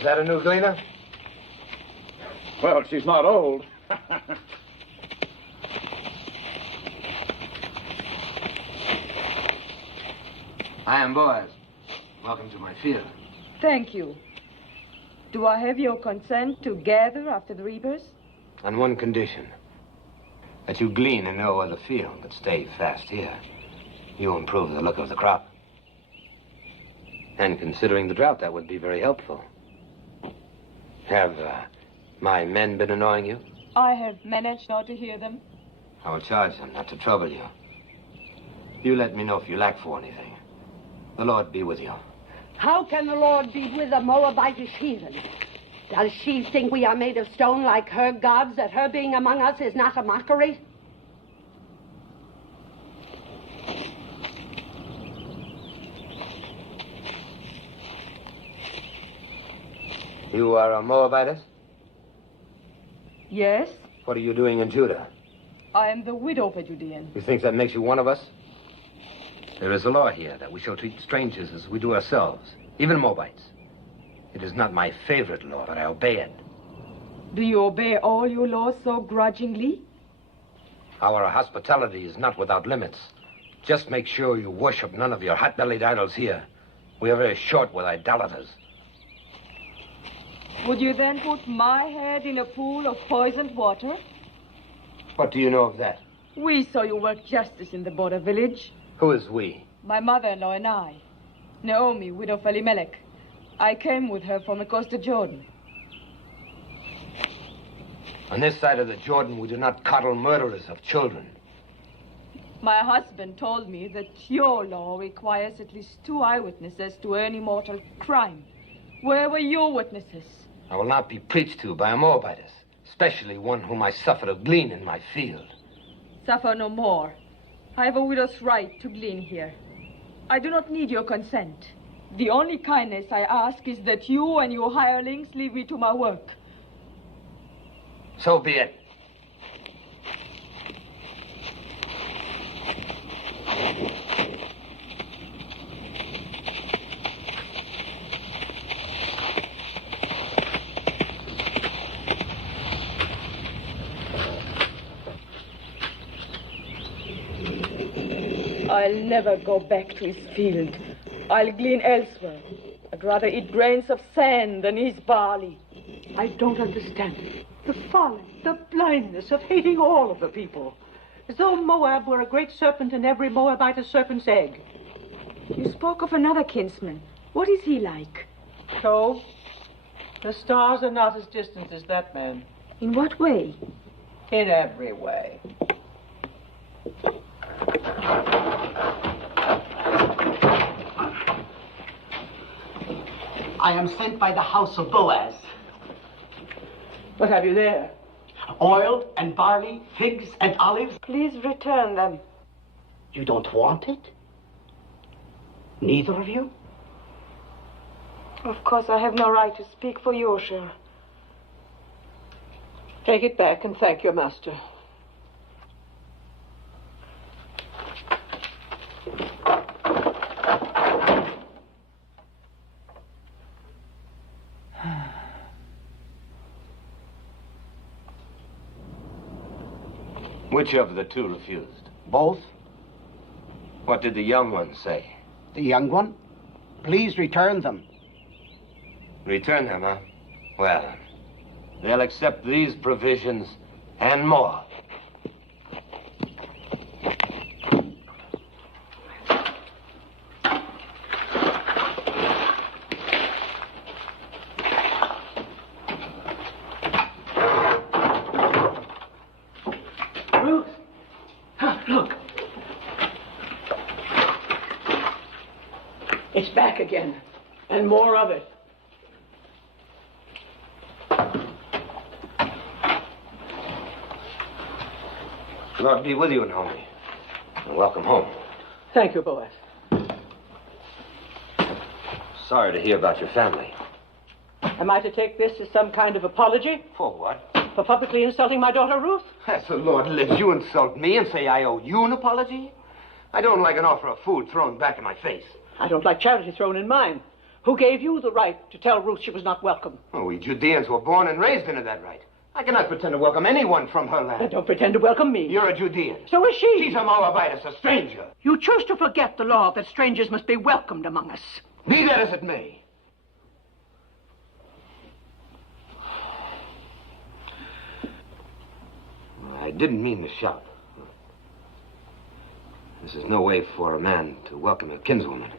Is that a new gleaner? Well, she's not old. I am Boaz. Welcome to my field. Thank you. Do I have your consent to gather after the reapers? On one condition. That you glean in no other field, but stay fast here. You improve the look of the crop. And considering the drought, that would be very helpful. Have my men been annoying you? I have managed not to hear them. I will charge them not to trouble you. You let me know if you lack for anything. The Lord be with you. How can the Lord be with a Moabitish heathen? Does she think we are made of stone like her gods, that her being among us is not a mockery? You are a Moabitess? Yes, What are you doing in Judah? I am the widow of a Judean. You think that makes you one of us? There is a law here that we shall treat strangers as we do ourselves, even Moabites. It is not my favorite law, but I obey it. Do you obey all your laws so grudgingly? Our hospitality is not without limits. Just make sure you worship none of your hot-bellied idols here. We are very short with idolaters. Would you then put my head in a pool of poisoned water? What do you know of that? We saw you work justice in the border village. Who is we? My mother-in-law and I. Naomi, widow of Elimelech. I came with her from the coast of Jordan. On this side of the Jordan, we do not coddle murderers of children. My husband told me that your law requires at least 2 eyewitnesses to any mortal crime. Where were your witnesses? I will not be preached to by a Moabitess, especially one whom I suffer to glean in my field. Suffer no more. I have a widow's right to glean here. I do not need your consent. The only kindness I ask is that you and your hirelings leave me to my work. So be it. I'll never go back to his field. I'll glean elsewhere. I'd rather eat grains of sand than his barley. I don't understand it. The folly, the blindness of hating all of the people. As though Moab were a great serpent and every Moabite a serpent's egg. You spoke of another kinsman. What is he like? So, the stars are not as distant as that man. In what way? In every way. I am sent by the house of Boaz. What have you there? Oil and barley, figs and olives. Please return them. You don't want it? Neither of you? Of course, I have no right to speak for your share. Take it back and thank your master. Which of the two refused? Both? What did the young one say? The young one? Please return them. Return them, huh? Well, they'll accept these provisions and more. Ruth! Look. It's back again. And more of it. Lord be with you, Naomi. And welcome home. Thank you, Boaz. Sorry to hear about your family. Am I to take this as some kind of apology? For what? For publicly insulting my daughter Ruth? As the Lord lives, you insult me and say I owe you an apology? I don't like an offer of food thrown back in my face. I don't like charity thrown in mine. Who gave you the right to tell Ruth she was not welcome? Oh, we Judeans were born and raised into that right. I cannot pretend to welcome anyone from her land. But don't pretend to welcome me. You're a Judean. So is she. She's a Moabitess, a stranger. You choose to forget the law that strangers must be welcomed among us. Be that as it may. I didn't mean to shout. This is no way for a man to welcome a kinswoman.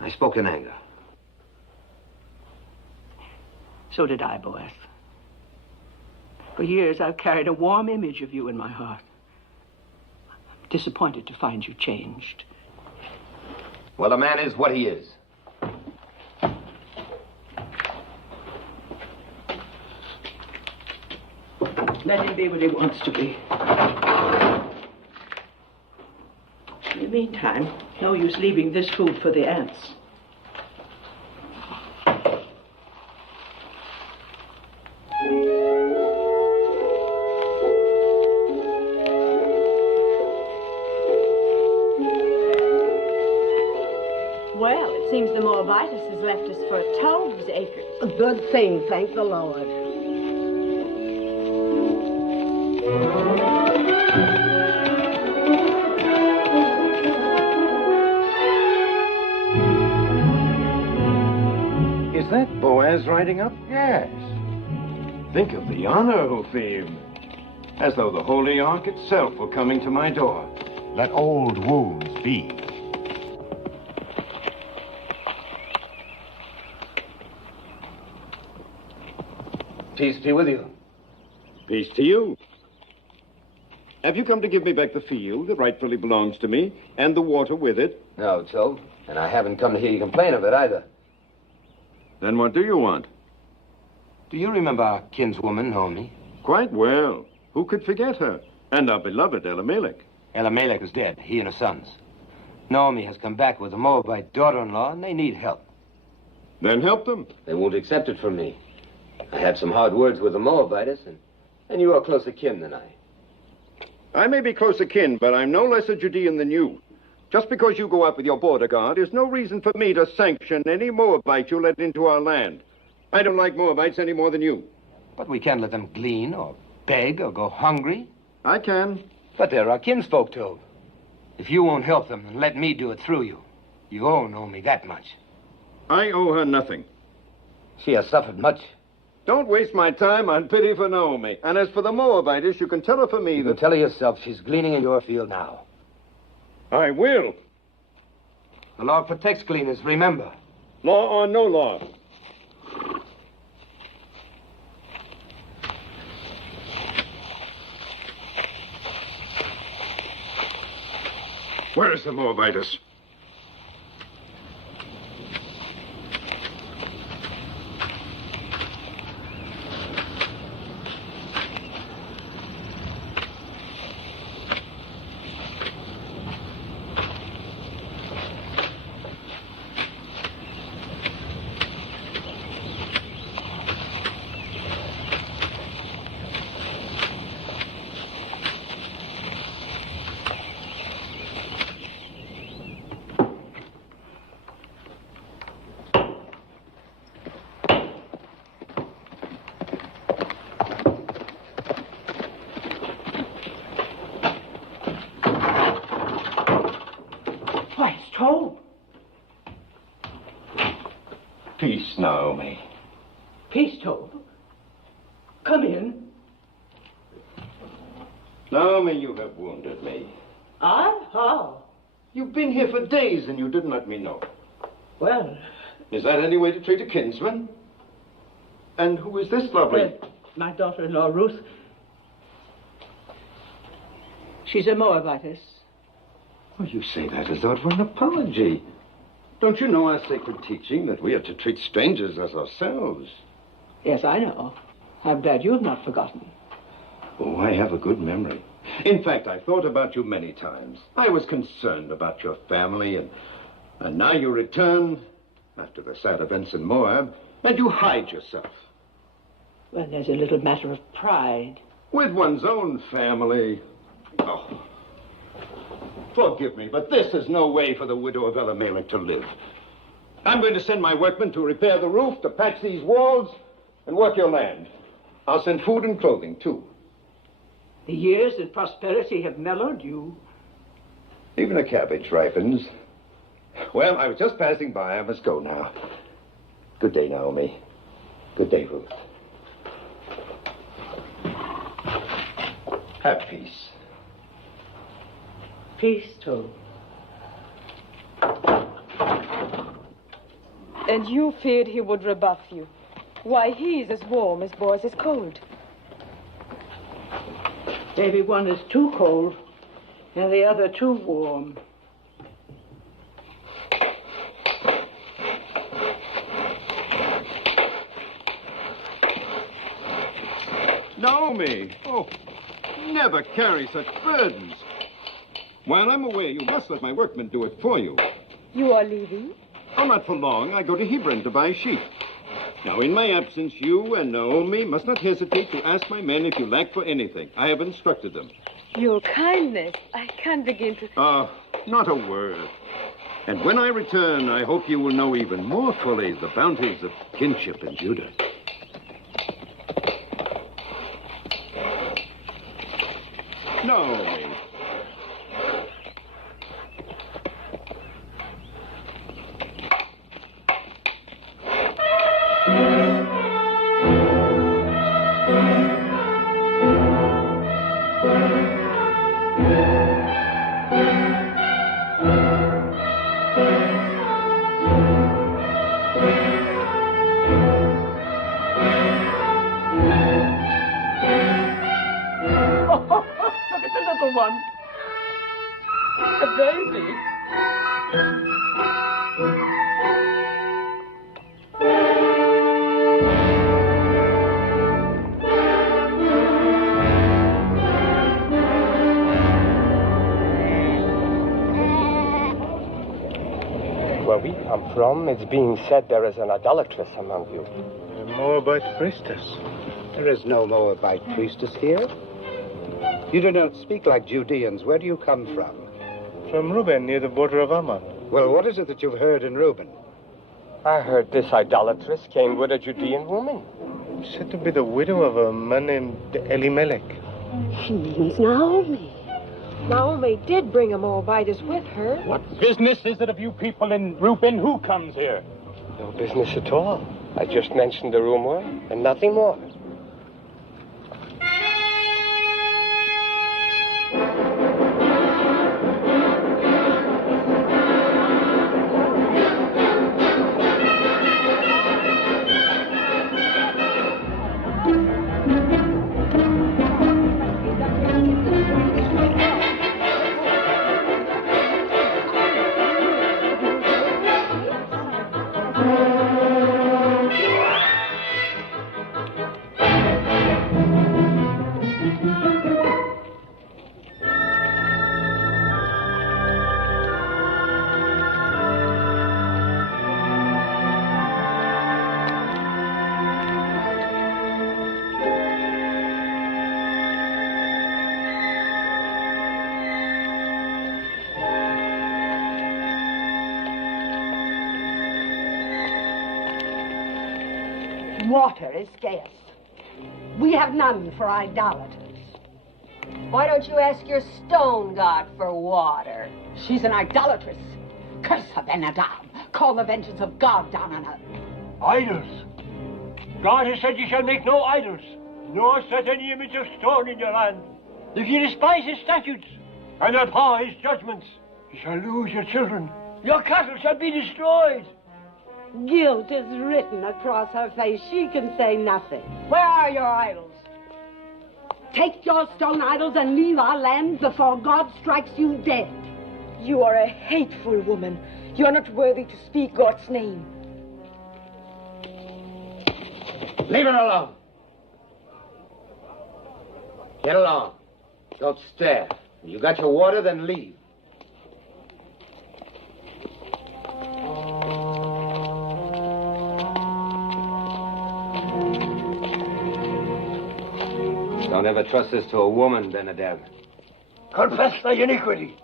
I spoke in anger. So did I, Boaz. For years, I've carried a warm image of you in my heart. I'm disappointed to find you changed. Well, a man is what he is. Let him be what he wants to be. In the meantime, no use leaving this food for the ants. Well, it seems the Moabitess has left us for 12 acres. A good thing, thank the Lord. Is that Boaz riding up? Yes. Think of the honor who theme. As though the Holy Ark itself were coming to my door. Let old wounds be. Peace be with you. Peace to you. Have you come to give me back the field that rightfully belongs to me, and the water with it? No, Joe. And I haven't come to hear you complain of it either. Then what do you want? Do you remember our kinswoman, Naomi? Quite well. Who could forget her? And our beloved Elimelech. Elimelech is dead, he and his sons. Naomi has come back with a Moabite daughter-in-law, and they need help. Then help them. They won't accept it from me. I had some hard words with the Moabitess, and you are closer kin than I. I may be close akin, but I'm no less a Judean than you. Just because you go out with your border guard is no reason for me to sanction any Moabite you let into our land. I don't like Moabites any more than you. But we can't let them glean or beg or go hungry. I can. But they're our kinsfolk, too. If you won't help them, then let me do it through you. You owe Naomi that much. I owe her nothing. She has suffered much. Don't waste my time on pity for Naomi. And as for the Moabitess, you can tell her for me You that... can tell her yourself she's gleaning in your field now. I will. The law protects gleaners, remember. Law or no law. Where is the Moabitess? Peace, Naomi. Peace, Tob. Come in. Naomi, you have wounded me. I? How? You've been here for days and you didn't let me know. Well... Is that any way to treat a kinsman? And who is this lovely... my daughter-in-law, Ruth. She's a Moabitess. Oh, you say that as though it were an apology. Don't you know our sacred teaching that we are to treat strangers as ourselves? Yes, I know. I'm glad you have not forgotten. Oh, I have a good memory. In fact, I thought about you many times. I was concerned about your family, and now you return after the sad events in Moab, and you hide yourself. Well, there's a little matter of pride. With one's own family. Oh, forgive me, but this is no way for the widow of Elimelech to live. I'm going to send my workmen to repair the roof, to patch these walls, and work your land. I'll send food and clothing, too. The years of prosperity have mellowed you. Even a cabbage ripens. Well, I was just passing by. I must go now. Good day, Naomi. Good day, Ruth. Have peace. Peace, too. And you feared he would rebuff you. Why, he's as warm as Boaz is cold. Maybe one is too cold and the other too warm. Naomi! Oh, never carry such burdens. While I'm away, you must let my workmen do it for you. You are leaving? Oh, not for long. I go to Hebron to buy sheep. Now, in my absence, you and Naomi must not hesitate to ask my men if you lack for anything. I have instructed them. Your kindness. I can't begin to... Not a word. And when I return, I hope you will know even more fully the bounties of kinship in Judah. Naomi. One. A baby. Where we come from, it's being said there is an idolatress among you. A Moabite priestess. There is no Moabite priestess here. You do not speak like Judeans. Where do you come from? From Reuben, near the border of Ammon. Well, what is it that you've heard in Reuben? I heard this idolatress came with a Judean woman. Said to be the widow of a man named Elimelech. She means Naomi. Naomi did bring a Moabitess with her. What business is it of you people in Reuben? Who comes here? No business at all. I just mentioned the rumor and nothing more. Water is scarce. We have none for idolaters. Why don't you ask your stone god for water? She's an idolatress. Curse her, Ben-Adab. Call the vengeance of God down on her. Idols. God has said you shall make no idols, nor set any image of stone in your land. If you despise his statutes and abhor his judgments, you shall lose your children. Your cattle shall be destroyed. Guilt is written across her face. She can say nothing. Where are your idols? Take your stone idols and leave our land before God strikes you dead. You are a hateful woman. You are not worthy to speak God's name. Leave her alone. Get along. Don't stare. You got your water, then leave. Don't ever trust this to a woman, Ben-Adab. Confess thy iniquity.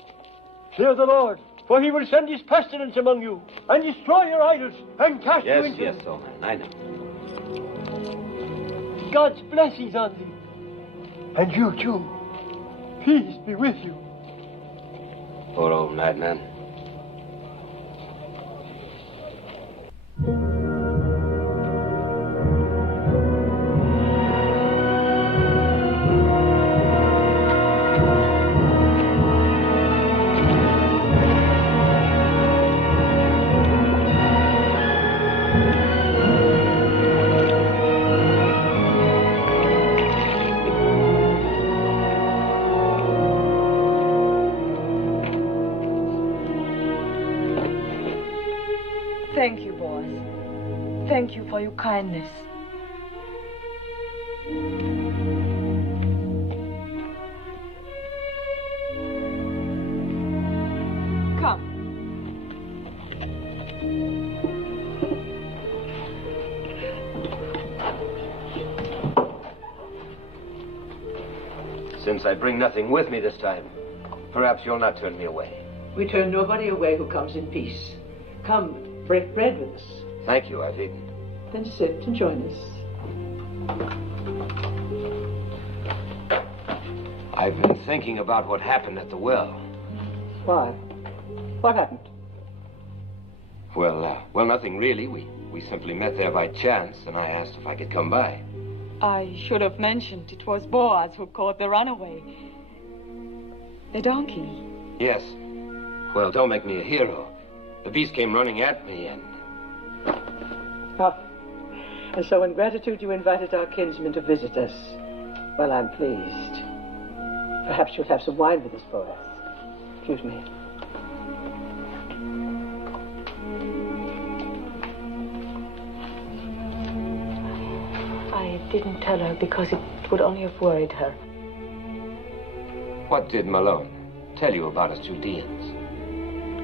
Fear the Lord For he will send his pestilence among you, and destroy your idols, and cast you into... Yes, old man, I know. God's blessings on thee. And you, too. Peace be with you. Poor old madman. Thank you, Boaz. Thank you for your kindness. Come. Since I bring nothing with me this time, perhaps you'll not turn me away. We turn nobody away who comes in peace. Come, break bread with us. Thank you, I've eaten. Then sit and join us. I've been thinking about what happened at the well. Why? What happened? Well, nothing really. We simply met there by chance, and I asked if I could come by. I should have mentioned it was Boaz who caught the runaway. The donkey. Yes. Well, don't make me a hero. The beast came running at me, and... Ah. And so in gratitude you invited our kinsman to visit us. Well, I'm pleased. Perhaps you'll have some wine with us, Boaz. Excuse me. I didn't tell her because it would only have worried her. What did Malone tell you about us Judeans?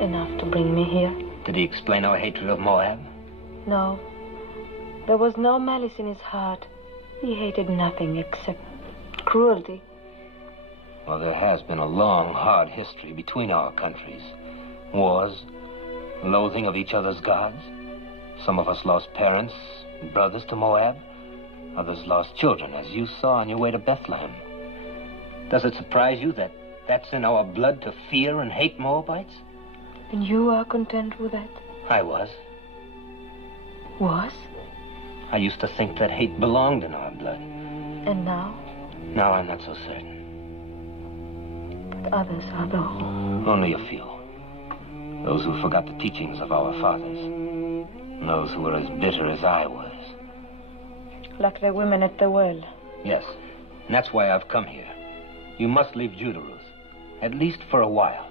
Enough to bring me here. Did he explain our hatred of Moab? No. There was no malice in his heart. He hated nothing except cruelty. Well, there has been a long, hard history between our countries. Wars, loathing of each other's gods. Some of us lost parents and brothers to Moab. Others lost children, as you saw on your way to Bethlehem. Does it surprise you that that's in our blood to fear and hate Moabites? And you are content with that? I was. Was? I used to think that hate belonged in our blood. And now? Now I'm not so certain. But others are though. Only a few. Those who forgot the teachings of our fathers. And those who were as bitter as I was. Like the women at the well. Yes. And that's why I've come here. You must leave Judah, Ruth. At least for a while.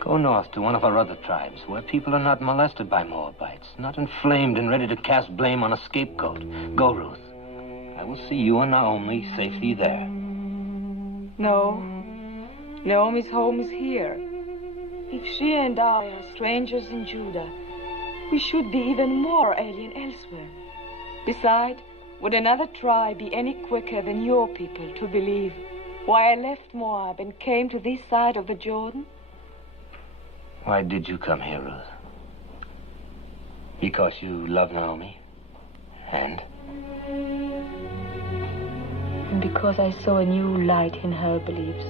Go north to one of our other tribes, where people are not molested by Moabites, not inflamed and ready to cast blame on a scapegoat. Go, Ruth. I will see you and Naomi safely there. No. Naomi's home is here. If she and I are strangers in Judah, we should be even more alien elsewhere. Besides, would another tribe be any quicker than your people to believe why I left Moab and came to this side of the Jordan? Why did you come here, Ruth? Because you love Naomi? And? And because I saw a new light in her beliefs,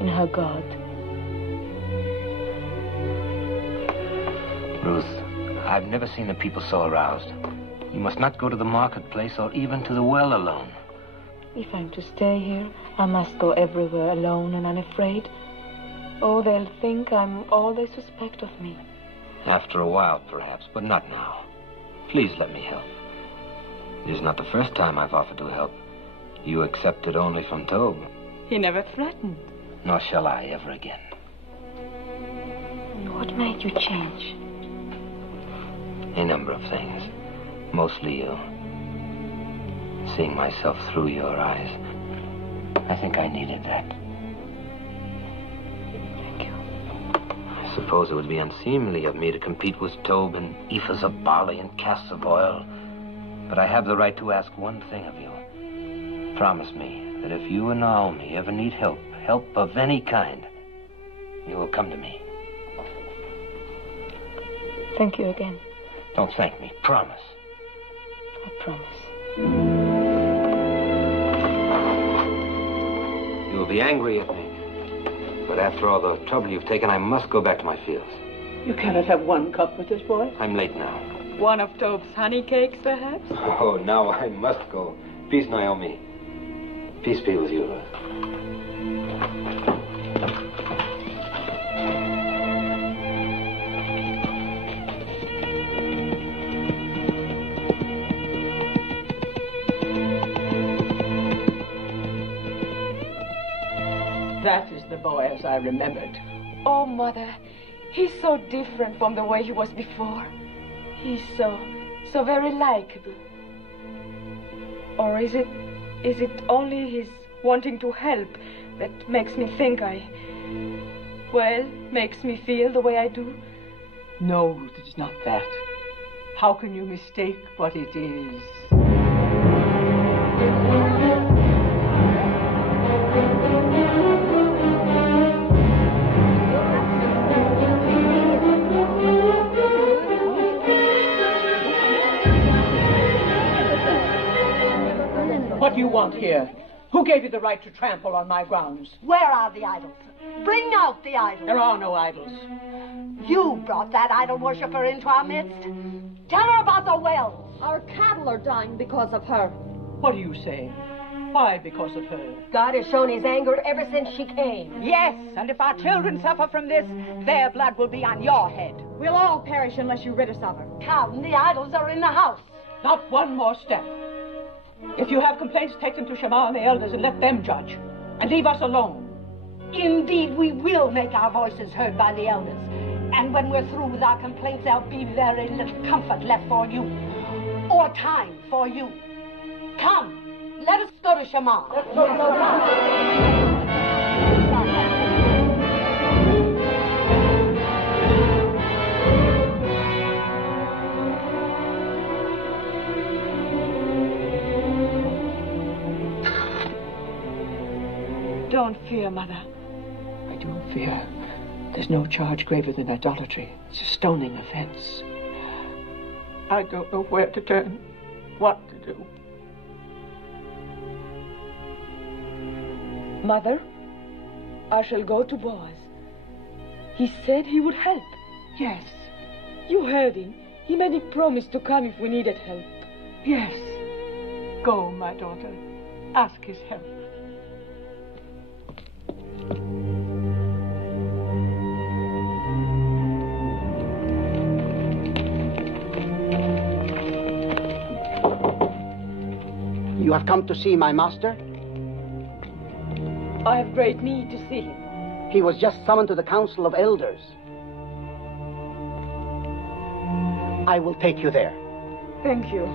in her God. Ruth, I've never seen the people so aroused. You must not go to the marketplace or even to the well alone. If I'm to stay here, I must go everywhere alone and unafraid. Oh, they'll think I'm all they suspect of me. After a while, perhaps, but not now. Please let me help. It is not the first time I've offered to help. You accepted only from Tob. He never threatened. Nor shall I ever again. What made you change? A number of things. Mostly you. Seeing myself through your eyes. I think I needed that. Thank you. I suppose it would be unseemly of me to compete with Tob in ephahs of barley and casks of oil. But I have the right to ask one thing of you. Promise me that if you and Naomi ever need help of any kind, you will come to me. Thank you again. Don't thank me. Promise. I promise. You'll be angry at me. But after all the trouble you've taken, I must go back to my fields. You cannot have one cup with this boy. I'm late now. One of Tobe's honey cakes, perhaps? Oh, now I must go. Peace, Naomi. Peace be with you, Ruth. That is the Boaz I remembered. Oh, Mother, he's so different from the way he was before. He's so very likable. Or is it only his wanting to help that makes me think makes me feel the way I do? No, Ruth, it's not that. How can you mistake what it is? What do you want here? Who gave you the right to trample on my grounds? Where are the idols? Bring out the idols. There are no idols. You brought that idol worshiper into our midst. Tell her about the wells. Our cattle are dying because of her. What are you saying? Why because of her? God has shown his anger ever since she came. Yes, and if our children suffer from this, their blood will be on your head. We'll all perish unless you rid us of her. Come, the idols are in the house. Not one more step. If you have complaints, take them to Shammah and the elders and let them judge. And leave us alone. Indeed, we will make our voices heard by the elders. And when we're through with our complaints, there'll be very little comfort left for you. Or time for you. Come, let us go to Shammah. Let's go to Shammah. Don't fear, Mother. I don't fear. There's no charge graver than idolatry. It's a stoning offense. I don't know where to turn, what to do. Mother, I shall go to Boaz. He said he would help. Yes. You heard him. He made me promise to come if we needed help. Yes. Go, my daughter. Ask his help. You have come to see my master? I have great need to see him. He was just summoned to the Council of Elders. I will take you there. Thank you.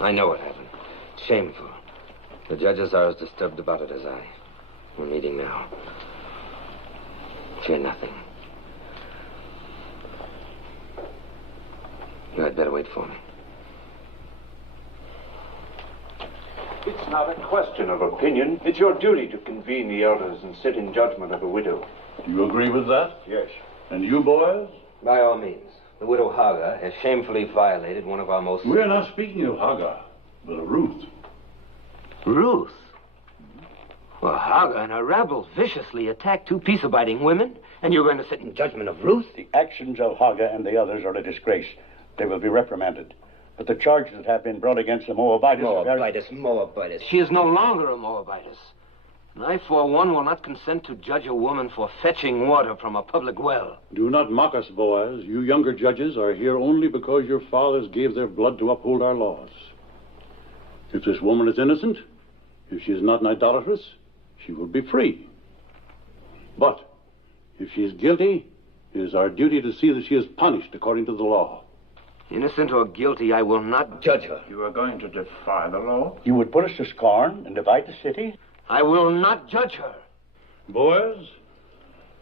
I know what happened. Shameful. The judges are as disturbed about it as I. We're meeting now. Fear nothing. You had better wait for me. It's not a question of opinion. It's your duty to convene the elders and sit in judgment of a widow. Do you agree with that? Yes. And you, Boaz? By all means. The widow Hagar has shamefully violated one of our most... We're not speaking of Hagar, but of Ruth. Ruth? Well, Hagar and her rabble viciously attacked two peace-abiding women, and you're going to sit in judgment of Ruth? The actions of Hagar and the others are a disgrace. They will be reprimanded. But the charges that have been brought against the Moabites... Moabitess. She is no longer a Moabitess. And I, for one, will not consent to judge a woman for fetching water from a public well. Do not mock us, Boaz. You younger judges are here only because your fathers gave their blood to uphold our laws. If this woman is innocent, if she is not an idolatress, she will be free. But if she is guilty, it is our duty to see that she is punished according to the law. Innocent or guilty, I will not judge her. You are going to defy the law? You would put us to scorn and divide the city? I will not judge her. Boaz,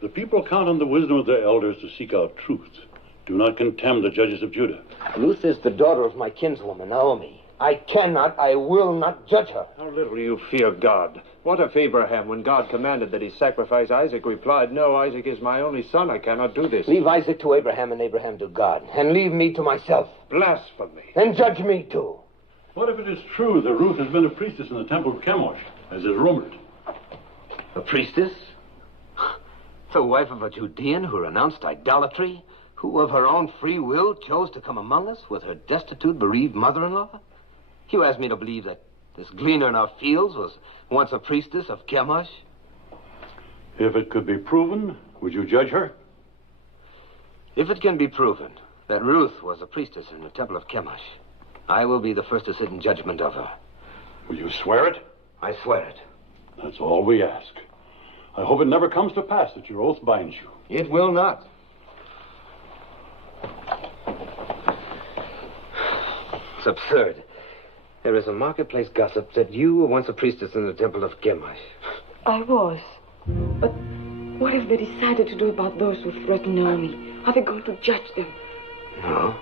the people count on the wisdom of their elders to seek out truth. Do not contemn the judges of Judah. Ruth is the daughter of my kinswoman, Naomi. I will not judge her. How little you fear God. What if Abraham, when God commanded that he sacrifice Isaac, replied, "No, Isaac is my only son. I cannot do this." Leave Isaac to Abraham and Abraham to God. And leave me to myself. Blasphemy. And judge me too. What if it is true that Ruth has been a priestess in the temple of Kimmosh, as is rumored? A priestess? The wife of a Judean who renounced idolatry? Who of her own free will chose to come among us with her destitute, bereaved mother-in-law? You asked me to believe that this gleaner in our fields was once a priestess of Kimmosh? If it could be proven, would you judge her? If it can be proven that Ruth was a priestess in the temple of Kimmosh, I will be the first to sit in judgment of her. Will you swear it? I swear it. That's all we ask. I hope it never comes to pass that your oath binds you. It will not. It's absurd. There is a marketplace gossip that you were once a priestess in the temple of Kimmosh. I was. But what have they decided to do about those who threaten Naomi? Are they going to judge them? No.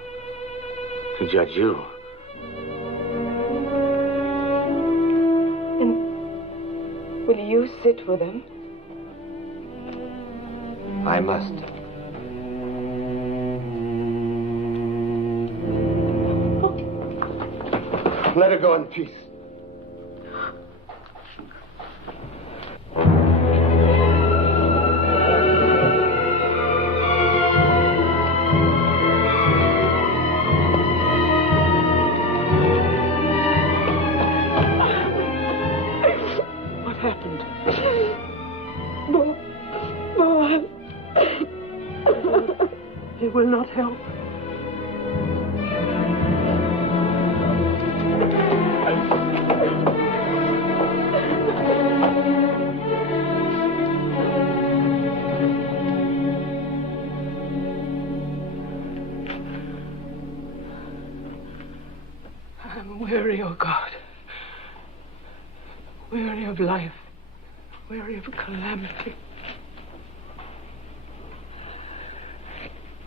To judge you. And will you sit with them? I must. Let her go in peace. What happened? Boaz. He will not help. I'm weary, oh God. Weary of life. Weary of calamity.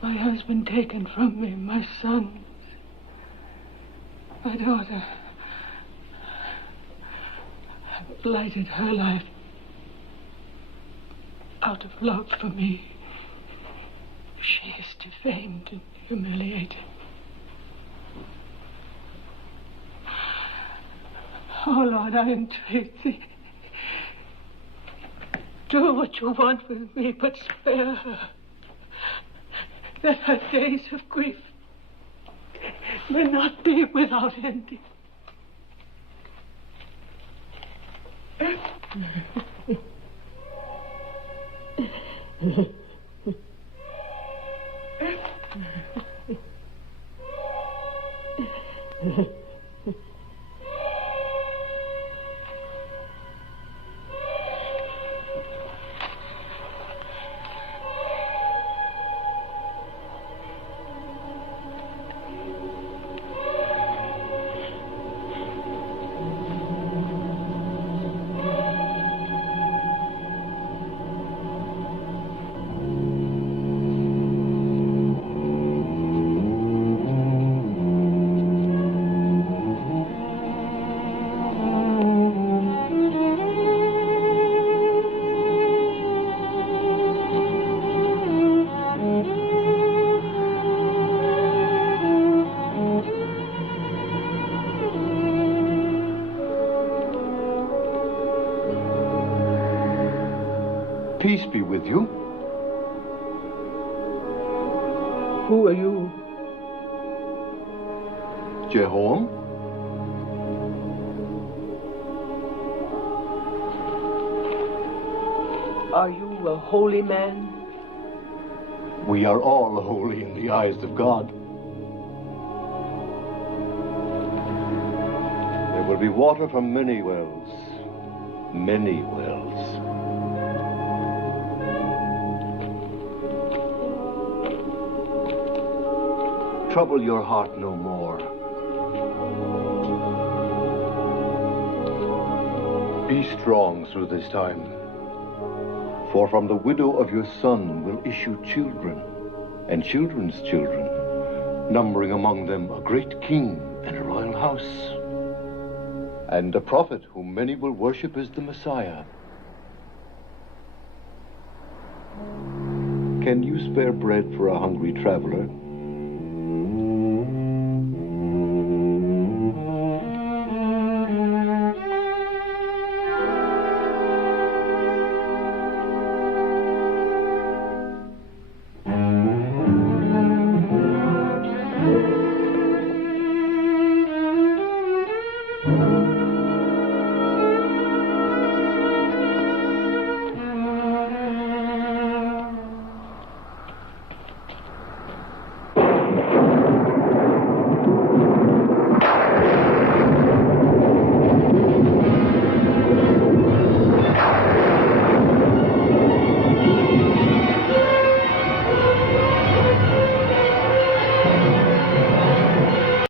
My husband taken from me, my sons, my daughter. I've blighted her life out of love for me. She is defamed and humiliated. Oh, Lord, I entreat thee. Do what you want with me, but spare her. That her days of grief may not be without ending. Peace be with you. Who are you? Jehoram? Are you a holy man? We are all holy in the eyes of God. There will be water from many wells. many wells. Trouble your heart no more. Be strong through this time, for from the widow of your son will issue children, and children's children, numbering among them a great king and a royal house, and a prophet whom many will worship as the Messiah. Can you spare bread for a hungry traveler?